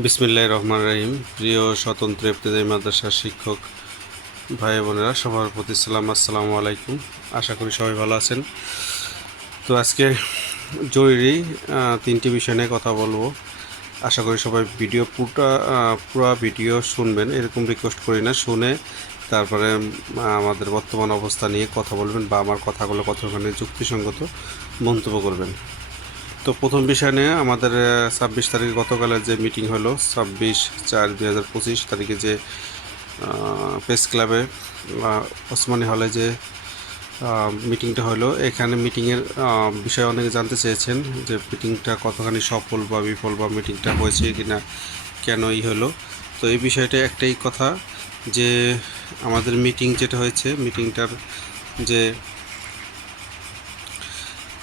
বিসমিল্লাহ রহমান রহিম। প্রিয় স্বতন্ত্র ইবতেদায়ী মাদ্রাসার শিক্ষক ভাই বোনেরা, সবার প্রতি সালাম, আসসালামু আলাইকুম। আশা করি সবাই ভালো আছেন। তো আজকে জরুরি তিনটি বিষয় নিয়ে কথা বলব। আশা করি সবাই ভিডিও পুরোটা পুরো ভিডিও শুনবেন, এরকম রিকোয়েস্ট করি না। শুনে তারপরে আমাদের বর্তমান অবস্থা নিয়ে কথা বলবেন বা আমার কথাগুলো কতখানি যুক্তিসঙ্গত মন্তব্য করবেন। তো প্রথম বিষয় নিয়ে আমাদের ছাব্বিশ তারিখে গতকালের যে মিটিং হলো, ছাব্বিশ চার দুই হাজার পঁচিশ তারিখে যে প্রেস ক্লাবে ওসমানী হলে যে মিটিংটা হলো, এখানে মিটিংয়ের বিষয়ে অনেকে জানতে চেয়েছেন যে মিটিংটা কতখানি সফল বা বিফল বা মিটিংটা হয়েছে কি না কেনই হলো। তো এই বিষয়টা একটাই কথা যে, আমাদের মিটিং যেটা হয়েছে মিটিংটার যে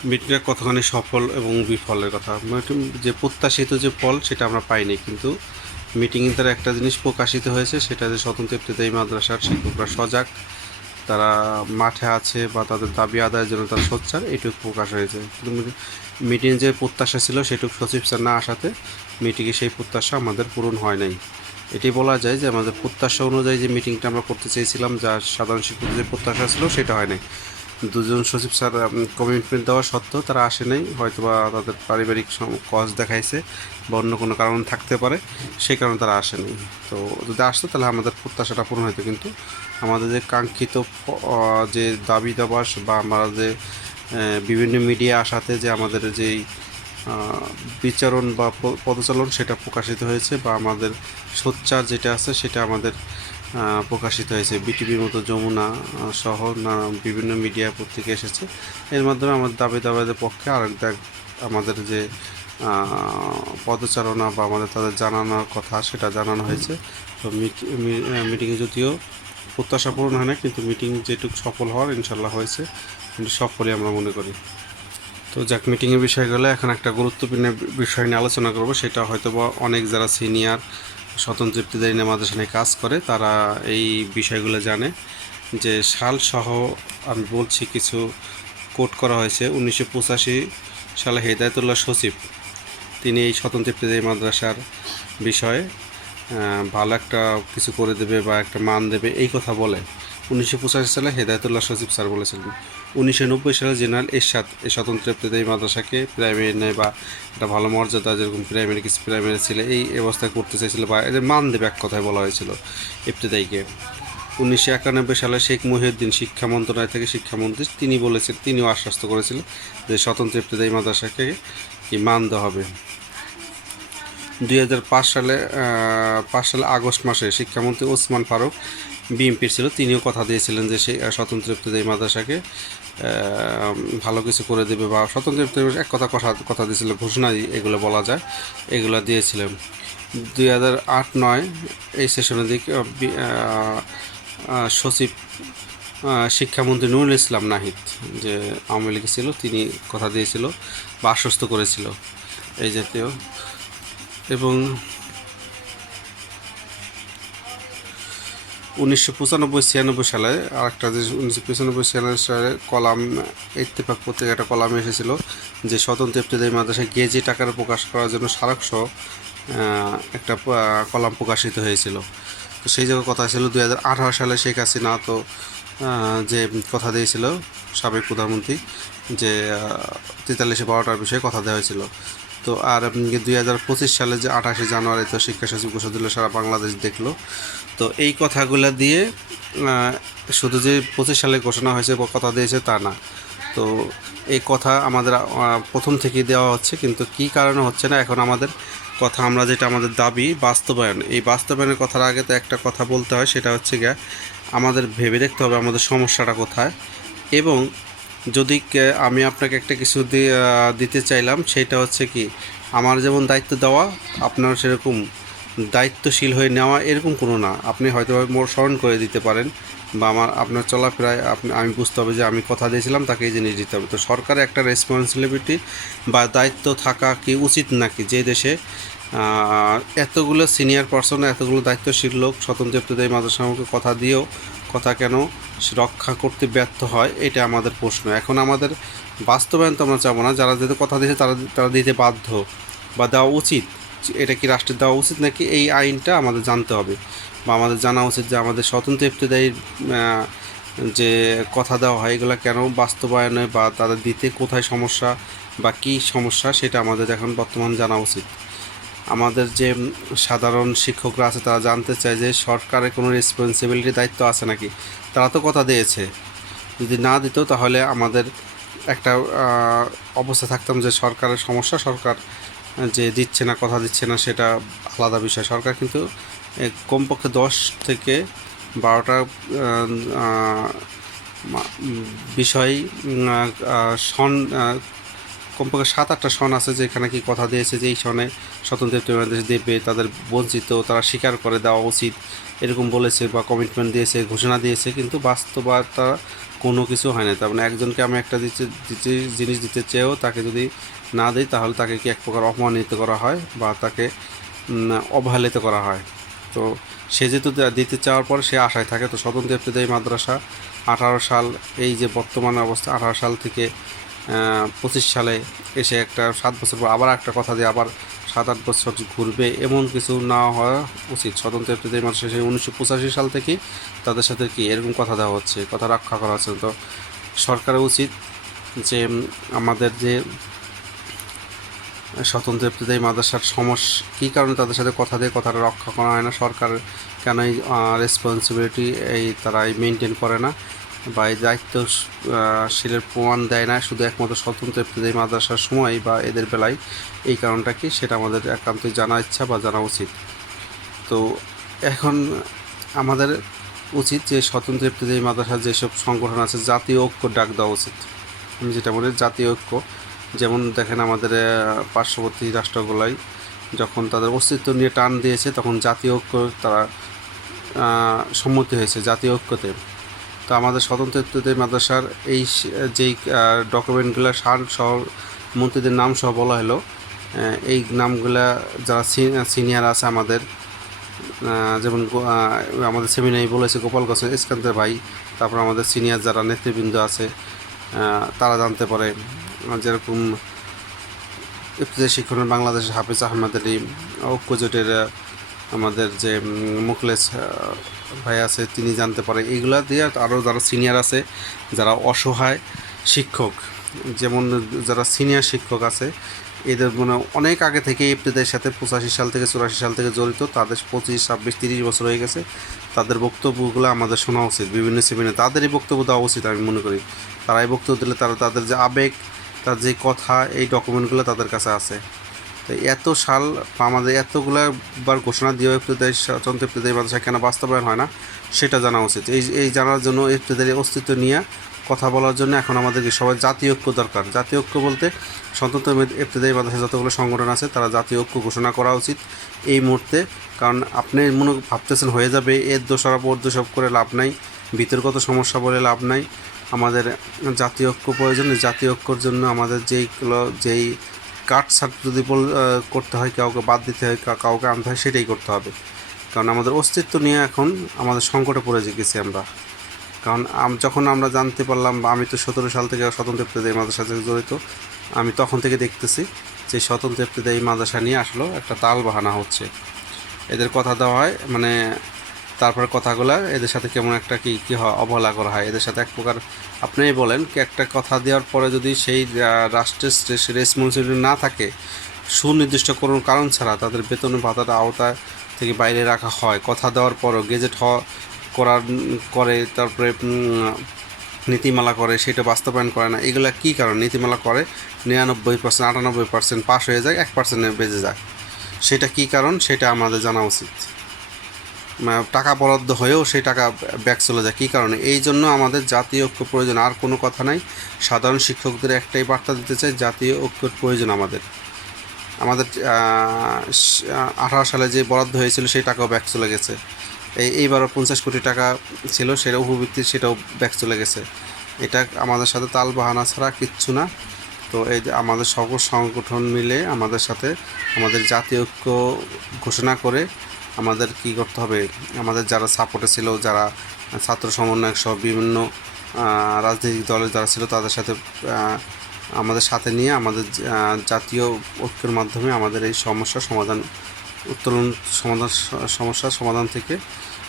মিটিংটা কতখানি সফল এবং বিফলের কথা? যে প্রত্যাশিত যে ফল, সেটা আমরা পাইনি। কিন্তু মিটিংয়ে তার একটা জিনিস প্রকাশিত হয়েছে, সেটা যে স্বতন্ত্র ইবতেদায়ী মাদ্রাসার শিক্ষকরা সজাগ, তারা মাঠে আছে বা তাদের দাবি আদায়ের জন্য তারা সোচ্চার, এটুকু প্রকাশ হয়েছে। কিন্তু মিটিং যে প্রত্যাশা ছিল, সেটুকু সচিব স্যার না আসাতে মিটিংয়ে সেই প্রত্যাশা আমাদের পূরণ হয় নাই। এটি বলা যায় যে আমাদের প্রত্যাশা অনুযায়ী যে মিটিংটা আমরা করতে চেয়েছিলাম যা সাধারণ শিক্ষক যে প্রত্যাশা ছিল, সেটা হয় নাই। দুজন সচিব স্যার কমিটমেন্ট দেওয়া সত্ত্বেও তারা আসে নাই। হয়তো বা তাদের পারিবারিক কজ দেখাইছে বা অন্য কোনো কারণ থাকতে পারে, সেই কারণে তারা আসেনি তো যদি আসতো তাহলে আমাদের প্রত্যাশাটা পূরণ হতো কিন্তু আমাদের যে কাঙ্ক্ষিত যে দাবি দাবাস বা আমরা যে বিভিন্ন মিডিয়া আসাতে যে আমাদের যেই বিচারণ বা পদচালন সেটা প্রকাশিত হয়েছে বা আমাদের সোচ্চার যেটা আছে সেটা আমাদের প্রকাশিত হয়েছে। বিটিভির মতো যমুনা সহ না, বিভিন্ন মিডিয়া পত্রিকা এসেছে। এর মাধ্যমে আমাদের দাবি দাবাদের পক্ষে আরেক আমাদের যে পদচারণা বা আমাদের তাদের জানানোর কথা সেটা জানানো হয়েছে। তো মিটিংয়ে যদিও প্রত্যাশা পূরণ হয় না কিন্তু মিটিং যেটুকু সফল হওয়ার ইনশাল্লাহ হয়েছে। কিন্তু সফলই আমরা মনে করি। তো যাক মিটিংয়ের বিষয়গুলো এখন একটা গুরুত্বপূর্ণ বিষয় নিয়ে আলোচনা করব। সেটা হয়তো বা অনেক যারা সিনিয়র স্বতন্ত্র ইবতদায়ী মাদ্রাসা নিয়ে কাজ করে, তারা এই বিষয়গুলো জানে যে সালসহ আমি বলছি কিছু কোট করা হয়েছে। উনিশশো পঁচাশি সালে হেদায়তুল্লাহ সচিব, তিনি এই স্বতন্ত্র ইফতিদারি মাদ্রাসার বিষয়ে ভালো একটা কিছু করে দেবে বা একটা মান দেবে, এই কথা বলে। উনিশশো পঁচাশি সালে হেদায়তুল্লাহ সচিব স্যার বলেছিলেন উনিশশো নব্বই সালে জেনারেল এরশাদ এই স্বতন্ত্র ইবতদায়ী মাদ্রাসাকে প্রাইমারি নেয় বা একটা ভালো মর্যাদা যেরকম প্রাইমারি কিছু প্রাইমারি ছিল এই অবস্থায় করতে চাইছিল বা এদের মান দেবে এক কথায় বলা হয়েছিল ইবতদায়ীকে উনিশশো একানব্বই সালে শেখ মহিউদ্দিন শিক্ষা মন্ত্রণালয় থেকে শিক্ষামন্ত্রী তিনি বলেছেন, তিনিও আশ্বস্ত করেছিলেন যে স্বতন্ত্র ইবতদায়ী মাদ্রাসাকে কি মান দেওয়া হবে। দুই হাজার পাঁচ সালে পাঁচ সালে আগস্ট মাসে শিক্ষামন্ত্রী ওসমান ফারুক বিএনপির ছিল তিনিও কথা দিয়েছিলেন যে সেই আহ, স্বতন্ত্র ইবতদায়ী মাদ্রাসাকে ভালো কিছু করে দেবে বা স্বতন্ত্র ইবতদায়ী এক কথা কথা কথা দিয়েছিল ঘোষণা এগুলো বলা যায় এগুলো দিয়েছিলেন। দুই হাজার আট নয় এই সেশনের দিকে সচিব শিক্ষামন্ত্রী নুরুল ইসলাম নাহিদ যে আওয়ামী লীগ ছিল তিনি কথা দিয়েছিল বা আশ্বস্ত করেছিল এই জাতীয়। এবং উনিশশো পঁচানব্বই, ছিয়ানব্বই সালে আরেকটা যে উনিশশো পঁচানব্বই, ছিয়ানব্বই সালে কলাম, ইত্তেফাক পত্রিকা একটা কলামে এসেছিল যে স্বতন্ত্র ইবতদায়ী মাদ্রাসায় গেজে টাকার প্রকাশ করার জন্য স্মারকসহ একটা কলাম প্রকাশিত হয়েছিল। তো সেই জায়গায় কথা ছিল, দুই হাজার আঠারো সালে শেখ হাসিনা তো যে কথা দিয়েছিল সাবেক প্রধানমন্ত্রী যে তেতাল্লিশে বারোটার বিষয়ে কথা দেওয়া হয়েছিল। তো আর দুই হাজার পঁচিশ সালে যে আঠাশে জানুয়ারি, তো শিক্ষা সচিব ঘোষণা দিল সারা বাংলাদেশ দেখল। তো এই কথাগুলো দিয়ে শুধু যে পঁচিশ সালে ঘোষণা হয়েছে কথা দিয়েছে তা না। তো এই কথা আমাদের প্রথম থেকেই দেওয়া হচ্ছে, কিন্তু কি কারণে হচ্ছে না, এখন আমাদের কথা, আমরা যেটা আমাদের দাবি, বাস্তবায়ন। এই বাস্তবায়নের কথার আগে তো একটা কথা বলতে হয়, সেটা হচ্ছে গিয়া, আমাদের ভেবে দেখতে হবে আমাদের সমস্যাটা কোথায়। এবং যদি আমি আপনাকে একটা কিছু দিতে চাইলাম, সেটা হচ্ছে কি, আমার যেমন দায়িত্ব দেওয়া, আপনার সেরকম দায়িত্বশীল হয়ে নেওয়া এরকম কোনো না। আপনি হয়তো মোর স্মরণ করে দিতে পারেন, বা আমার, আপনার চলাফেরায় আপনি, আমি বুঝতে হবে যে আমি কথা দিয়েছিলাম, তাকে এই জিনিস দিতে হবে। তো সরকারের একটা রেসপন্সিবিলিটি বা দায়িত্ব থাকা কি উচিত নাকি? যে দেশে এতগুলো সিনিয়র পার্সন এতগুলো দায়িত্বশীল লোক, স্বতন্ত্র ইবতদায়ী মাদ্রাসাকে কথা দিয়েও কথা কেন রক্ষা করতে ব্যর্থ হয় এটা আমাদের প্রশ্ন। এখন আমাদের বাস্তবায়ন তো আমরা চাবো না, যারা যেহেতু কথা দিয়েছে তারা তারা দিতে বাধ্য বা দেওয়া উচিত। এটা কি রাষ্ট্রের দেওয়া উচিত নাকি এই আইনটা আমাদের জানতে হবে বা আমাদের জানা উচিত যে আমাদের স্বতন্ত্র ইফতেদায়ীর যে কথা দেওয়া হয়, এগুলো কেন বাস্তবায়নে বা তাদের দিতে কোথায় সমস্যা বা কী সমস্যা সেটা আমাদের এখন বর্তমান জানা উচিত। আমাদের যে সাধারণ শিক্ষকরা আছে, তারা জানতে চায় যে সরকারের কোনো রেসপন্সিবিলিটি দায়িত্ব আছে নাকি? তারা তো কথা দিয়েছে। যদি না দিত তাহলে আমাদের একটা অবস্থা থাকতাম যে সরকারের সমস্যা, সরকার যে দিচ্ছে না, কথা দিচ্ছে না, সেটা আলাদা বিষয়। সরকার কিন্তু কমপক্ষে দশ থেকে বারোটা বিষয় সন কমপক্ষে সাত আটটা সন আছে যেখানে কি কথা দিয়েছে যে এই সনে স্বতন্ত্র বাংলাদেশ দেবে, তাদের বঞ্চিত, তারা স্বীকার করে দেওয়া উচিত, এরকম বলেছে বা কমিটমেন্ট দিয়েছে, ঘোষণা দিয়েছে, কিন্তু বাস্তবতা কোনো কিছু হয় না। তার মানে একজনকে আমি একটা দিতে জিনিস দিতে চেয়েও তাকে যদি না দিই, তাহলে তাকে কি এক প্রকার অপমানিত করা হয় বা তাকে অবহেলিত করা হয়? তো সে যেহেতু দিতে চাওয়ার পর সে আশায় থাকে। তো স্বতন্ত্র ইফতেদায়ী মাদ্রাসা আঠারো সাল, এই যে বর্তমান অবস্থা, আঠারো সাল থেকে পঁচিশ সালে এসে একটা সাত বছর পর আবার একটা কথা দিয়ে আবার সাত আট বছর ঘুরবে, এমন কিছু না হওয়া উচিত। স্বতন্ত্র ইফতেদায়ী মাদ্রাসা সেই উনিশশো পঁচাশি সাল থেকেই তাদের সাথে কি এরকম কথা দেওয়া হচ্ছে, কথা রক্ষা করা হচ্ছে তো সরকারের উচিত যে আমাদের যে স্বতন্ত্র ইফতেদায়ী মাদ্রাসার সমস্যা কী কারণে তাদের সাথে কথা দিয়ে কথাটা রক্ষা করা হয় না? সরকার কেন এই রেসপন্সিবিলিটি এই তারা এই মেনটেন করে না? বা এই দায়িত্বশীলের প্রমাণ দেয় না, শুধু একমাত্র স্বতন্ত্র ইফতেদায়ী মাদ্রাসার সময় বা এদের বেলায় এই কারণটা কি সেটা আমাদের একান্তই জানা ইচ্ছা বা জানা উচিত। তো এখন আমাদের উচিত যে স্বতন্ত্র ইফতেদায়ী মাদ্রাসার যেসব সংগঠন আছে, জাতীয় ঐক্য ডাক দেওয়া উচিত। আমি যেটা বলি, জাতীয় ঐক্য। যেমন দেখেন আমাদের পার্শ্ববর্তী রাষ্ট্রগুলাই যখন তাদের অস্তিত্ব নিয়ে টান দিয়েছে, তখন জাতীয় ঐক্য তারা সম্মতি হয়েছে জাতীয় ঐক্যতে। তো আমাদের স্বতন্ত্র মাদ্রাসার এই যেই ডকুমেন্টগুলো সার সহ মন্ত্রীদের নাম সহ বলা হলো এই নামগুলা যারা সিনিয়র আছে আমাদের যেমন আমাদের সেমিনারি বলেছে গোপাল গোসেন ইস্কান্দার ভাই তারপর আমাদের সিনিয়র যারা নেতৃবৃন্দ আছে তারা জানতে পারে যেরকম ইফতেদায়ী শিক্ষণ বাংলাদেশের হাফিজ আহমেদ আলী ঐক্য জোটের আমাদের যে আহ, ভাই আছে, তিনি জানতে পারে। এইগুলা দিয়ে আরও যারা সিনিয়র আছে, যারা অসহায় শিক্ষক, যেমন যারা সিনিয়র শিক্ষক আছে, এদের মানে অনেক আগে থেকে ইফতেদায়ের সাথে পঁচাশি সাল থেকে চুরাশি সাল থেকে জড়িত, তাদের পঁচিশ, ছাব্বিশ, তিরিশ বছর হয়ে গেছে। তাদের বক্তব্যগুলো আমাদের শোনা উচিত, বিভিন্ন সেমিনার। তাদেরই বক্তব্য দেওয়া উচিত আমি মনে করি। তারাই বক্তব্য দিলে তারা তাদের যে আবেগ, তার যে কথা, এই ডকুমেন্টগুলো তাদের কাছে আছে। এত সাল আমাদের এতগুলা বার ঘোষণা দিয়ে ইফতেদায়ী স্বতন্ত্র ইফতেদায়ী মাদ্রাসা কেন বাস্তবায়ন হয় না, সেটা জানা উচিত। এই এই জানার জন্য ইফতেদায়ী অস্তিত্ব নিয়ে কথা বলার জন্য এখন আমাদেরকে সবাই জাতীয় ঐক্য দরকার। জাতীয় ঐক্য বলতে স্বতন্ত্র ইফতেদায়ী মাদ্রাসা যতগুলো সংগঠন আছে, তারা জাতীয় ঐক্য ঘোষণা করা উচিত এই মুহূর্তে। কারণ আপনি মনে ভাবতেছেন হয়ে যাবে, এর দোষারোপ ওর দোষারোপ করে লাভ নাই বিতর্কত সমস্যা বলে লাভ নাই। আমাদের জাতীয় ঐক্য প্রয়োজন, জাতীয় ঐক্যর জন্য আমাদের যেইগুলো যেই কাট ছাট যদি করতে হয়, কাউকে বাদ দিতে হয় কাউকে আনতে হয়, সেটাই করতে হবে। কারণ আমাদের অস্তিত্ব নিয়ে এখন আমাদের সংকটে পড়ে গেছি আমরা। কারণ যখন আমরা জানতে পারলাম, বা আমি তো সতেরো সাল থেকে স্বতন্ত্র ইফতেদায়ী মাদ্রাসা থেকে জড়িত, আমি তখন থেকে দেখতেছি যে স্বতন্ত্র ইফতেদায়ী মাদ্রাসা নিয়ে আসলো একটা তাল বাহানা হচ্ছে। এদের কথা দেওয়া হয় মানে তারপরে কথাগুলো, এদের সাথে কেমন একটা কি, কী অবহেলা করা হয়। এদের সাথে এক প্রকার আপনিই বলেন একটা কথা দেওয়ার পরে যদি সেই রাষ্ট্রের রেসপন্সিবিলিটি না থাকে, সুনির্দিষ্ট কোনো কারণ ছাড়া তাদের বেতন ভাতাটা আওতায় থেকে বাইরে রাখা হয়। কথা দেওয়ার পরও গেজেট হওয়া করার, করে তারপরে নীতিমালা করে, সেটা বাস্তবায়ন করে না। এগুলা কী কারণ? নীতিমালা করে, নিরানব্বই পার্সেন্ট আটানব্বই পার্সেন্ট পাস হয়ে যায়, এক পার্সেন্টে বেজে যায়। সেটা কী কারণ? সেটা আমাদের জানা উচিত। টাকা বরাদ্দ হয়েও সেই টাকা ব্যাক চলে যায়। কী কারণে? এই জন্য আমাদের জাতীয় ঐক্য প্রয়োজন, আর কোনো কথা নাই। সাধারণ শিক্ষকদের একটাই বার্তা দিতে চাই, জাতীয় ঐক্যর প্রয়োজন আমাদের। আমাদের আঠারো সালে যে বরাদ্দ হয়েছিল, সেই টাকাও ব্যাক চলে গেছে। এই, এইবারও পঞ্চাশ কোটি টাকা ছিল, সেটা উপবৃত্তি সেটাও ব্যাক চলে গেছে। এটা আমাদের সাথে তাল বাহানা ছাড়া কিচ্ছু না। তো এই আমাদের সকল সংগঠন মিলে আমাদের সাথে আমাদের জাতীয় ঐক্য ঘোষণা করে আমাদের কি করতে হবে? আমাদের যারা সাপোর্টে ছিল, যারা ছাত্র সমন্বয়ক সহ বিভিন্ন রাজনৈতিক দলের যারা ছিল, তাদের সাথে আমাদের সাথে নিয়ে আমাদের জাতীয় ঐক্যের মাধ্যমে আমাদের এই সমস্যার সমাধান, উত্তোলন সমাধান, সমস্যার সমাধান থেকে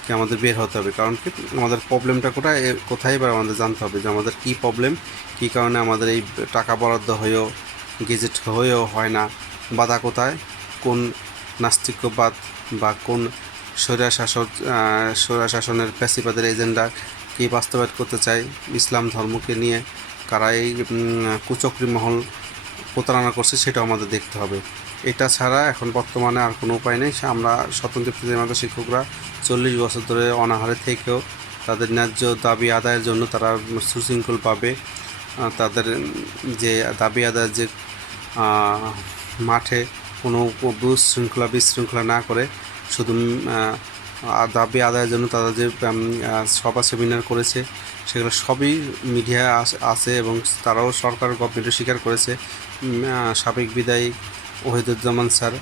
কি আমাদের বের হতে হবে? কারণ কি আমাদের প্রবলেমটা কোথায় কোথায় এবার আমাদের জানতে হবে যে আমাদের কী প্রবলেম কী কারণে আমাদের এই টাকা বরাদ্দ হয়েও গেজেট হয়েও হয় না, বাধা কোথায়, কোন নাস্তিক্যবাদ বা কোন স্বৈরা স্বৈরাশাসনের স্বৈরা প্যাসিবাদের এজেন্ডা কি বাস্তবায়ন করতে চায় ইসলাম ধর্মকে নিয়ে কারা এই কুচক্রী মহল প্রতারণা করছে সেটাও আমাদের দেখতে হবে। এটা ছাড়া এখন বর্তমানে আর কোনো উপায় নেই। আমরা স্বতন্ত্র প্রতিমাতা শিক্ষকরা চল্লিশ বছর ধরে অনাহারে থেকেও তাদের ন্যায্য দাবি আদায়ের জন্য তারা সুশৃঙ্খলভাবে আহ, তাদের যে দাবি আদায়ের যে মাঠে কোনো বিশৃঙ্খলা বিশৃঙ্খলা না করে শুধু দাবি আদায়ের জন্য তারা যে সভা, সেমিনার করেছে, সেগুলো সবই মিডিয়া আছে এবং তারাও সরকার, গভর্নমেন্টও স্বীকার করেছে। সাবেক বিদায়ী ওহিদুজ্জামান স্যার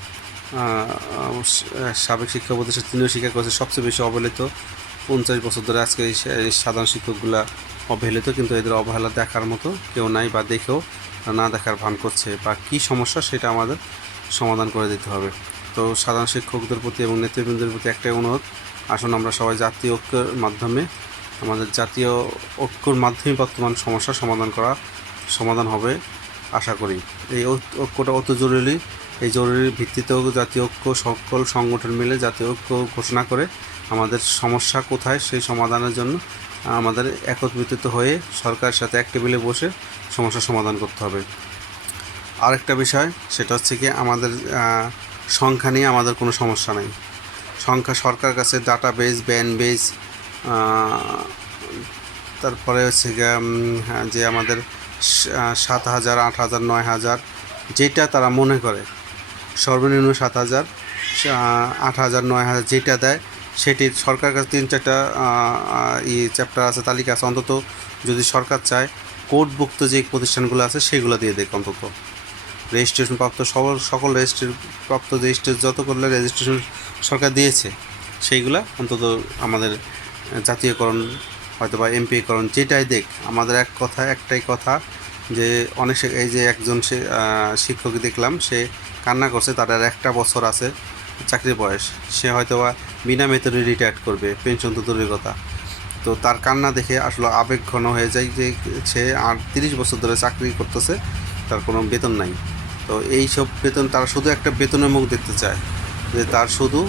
সাবেক শিক্ষা উপদেষ্টা তিনিও স্বীকার করেছে, সবচেয়ে বেশি অবহেলিত। পঞ্চাশ বছর ধরে আজকে এই সাধারণ শিক্ষকগুলা অবহেলিত, কিন্তু এদের অবহেলা দেখার মতো কেউ নাই বা দেখেও না দেখার ভান করছে। বা কী সমস্যা সেটা আমাদের সমাধান করে দিতে হবে। তো সাধারণ শিক্ষকদের প্রতি এবং নেতৃবৃন্দের প্রতি একটাই অনুরোধ, আসুন আমরা সবাই জাতীয় ঐক্যের মাধ্যমে আমাদের জাতীয় ঐক্যর মাধ্যমে বর্তমান সমস্যার সমাধান করা সমাধান হবে আশা করি। এই ঐক্যটা অত জরুরি, এই জরুরি ভিত্তিতেও জাতীয় ঐক্য সকল সংগঠন মিলে জাতীয় ঐক্য ঘোষণা করে আমাদের সমস্যা কোথায় সেই সমাধানের জন্য আমাদের একত্রিত হয়ে সরকারের সাথে এক টেবিলে বসে সমস্যার সমাধান করতে হবে। আরেকটা বিষয় সেটা হচ্ছে কি আমাদের সংখ্যা নিয়ে আমাদের কোনো সমস্যা নেই। সংখ্যা সরকার কাছে ডাটা বেস ব্যান বেস তারপরে হচ্ছে হ্যাঁ, যে আমাদের সাত হাজার আট হাজার নয় হাজার যেটা তারা মনে করে সর্বনিম্ন সাত হাজার আট হাজার নয় হাজার যেটা দেয় সেটি সরকার কাছে তিন চারটা ই চ্যাপ্টার আছে তালিকা আছে অন্তত যদি সরকার চায় কোর্টভুক্ত যে প্রতিষ্ঠানগুলো আছে সেগুলো দিয়ে দেখ অন্তত। রেজিস্ট্রেশন প্রাপ্ত সকল সকল রেজিস্ট্রেশন প্রাপ্ত রেজিস্ট্রেশন যত করলে রেজিস্ট্রেশন সরকার দিয়েছে, সেইগুলা অন্তত আমাদের জাতীয়করণ হয়তো বা এমপিকরণ যেটাই দেখ, আমাদের এক কথা, একটাই কথা যে অনেক এই যে একজন সে শিক্ষক দেখলাম, সে কান্না করছে, তার আর একটা বছর আছে চাকরির বয়স, সে হয়তো বা বিনা বেতনে রিটায়ার্ড করবে পেনশন তো দূরের কথা। তো তার কান্না দেখে আসলে আবেগ ঘন হয়ে যায় যে সে আর তিরিশ বছর ধরে চাকরি করতেছে, তার কোনো বেতন নাই। তো এই সব বেতন, তারা শুধু একটা বেতনের মুখ দেখতে চায় যে তার শুধু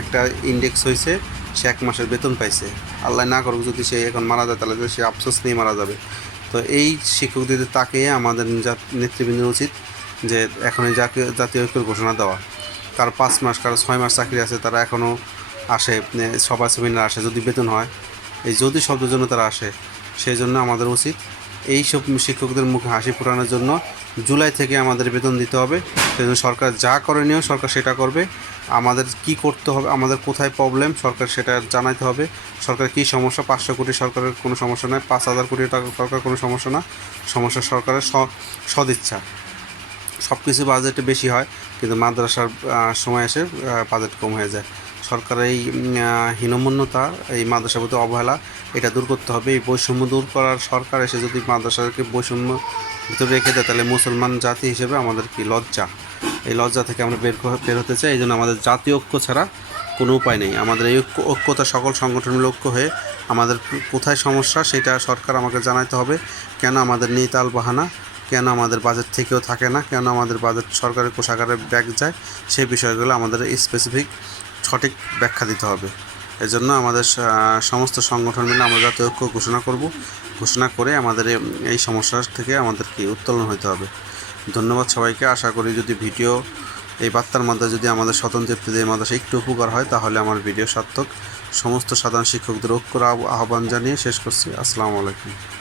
একটা ইন্ডেক্স হয়েছে সে এক মাসের বেতন পাইছে। আল্লাহ না করুক যদি সে এখন মারা যায়, তাহলে সে আফসোস নিয়ে মারা যাবে। তো এই শিক্ষকদের তাকে আমাদের নেতৃবৃন্দ উচিত যে এখন এই জাতীয় জাতীয় ঐক্যের ঘোষণা দেওয়া। কারও পাঁচ মাস, কারও ছয় মাস চাকরি আছে, তারা এখনও আসে সভা সেমিনার আসে, যদি বেতন হয়। এই যদি শব্দের জন্য তারা আসে, সেই জন্য আমাদের উচিত এই সব শিক্ষকদের মুখে হাসি ফোটানোর জন্য জুলাই থেকে আমাদের বেতন দিতে হবে। সেজন্য সরকার যা করণীয় সরকার সেটা করবে। আমাদের কি করতে হবে, আমাদের কোথায় প্রবলেম সরকার সেটা জানাইতে হবে। সরকার কি সমস্যা, পাঁচশো কোটি সরকারের কোনো সমস্যা নয় পাঁচ হাজার কোটি টাকা সরকার কোনো সমস্যা না। সমস্যা সরকারের সদিচ্ছা। সব কিছু বাজেটে বেশি হয়, কিন্তু মাদ্রাসার সময় এসে বাজেট কম হয়ে যায়। সরকারের এই হীনমন্যতা, এই মাদ্রাসার প্রতি অবহেলা, এটা দূর করতে হবে। এই বৈষম্য দূর করার সরকার এসে যদি মাদ্রাসাকে বৈষম্য ভিতরে রেখে দেয়, তাহলে মুসলমান জাতি হিসেবে আমাদের কি লজ্জা? এই লজ্জা থেকে আমরা বের বের হতে চাই, এই জন্য আমাদের জাতীয় ঐক্য ছাড়া কোনো উপায় নেই। আমাদের এই ঐক্য, ঐক্যতা সকল সংগঠনের ঐক্য হয়ে আমাদের কোথায় সমস্যা, সেটা সরকার আমাকে জানাতে হবে। কেন আমাদের নিতাল বাহানা কেন আমাদের বাজেট থেকেও থাকে না? কেন আমাদের বাজেট সরকারের কোষাগারে ব্যাগ যায়? সেই বিষয়গুলো আমাদের স্পেসিফিক সঠিক ব্যাখ্যা দিতে হবে। এজন্য আমাদের সমস্ত সংগঠন মিলে আমরা জাতীয় ঐক্য ঘোষণা করব, ঘোষণা করে আমাদের এই- এই সমস্যা থেকে আমাদেরকে উত্তোলন হতে হবে। ধন্যবাদ সবাইকে। আশা করি যদি ভিডিও, এই বার্তার মধ্যে যদি আমাদের স্বতন্ত্র ইফতিদায়ী মাদ্রাসা একটু উপকার হয়, তাহলে আমার ভিডিও সার্থক। সমস্ত সাধারণ শিক্ষকদের ঐক্যর আহ্ব- আহ্বান জানিয়ে শেষ করছি। আসসালামু আলাইকুম।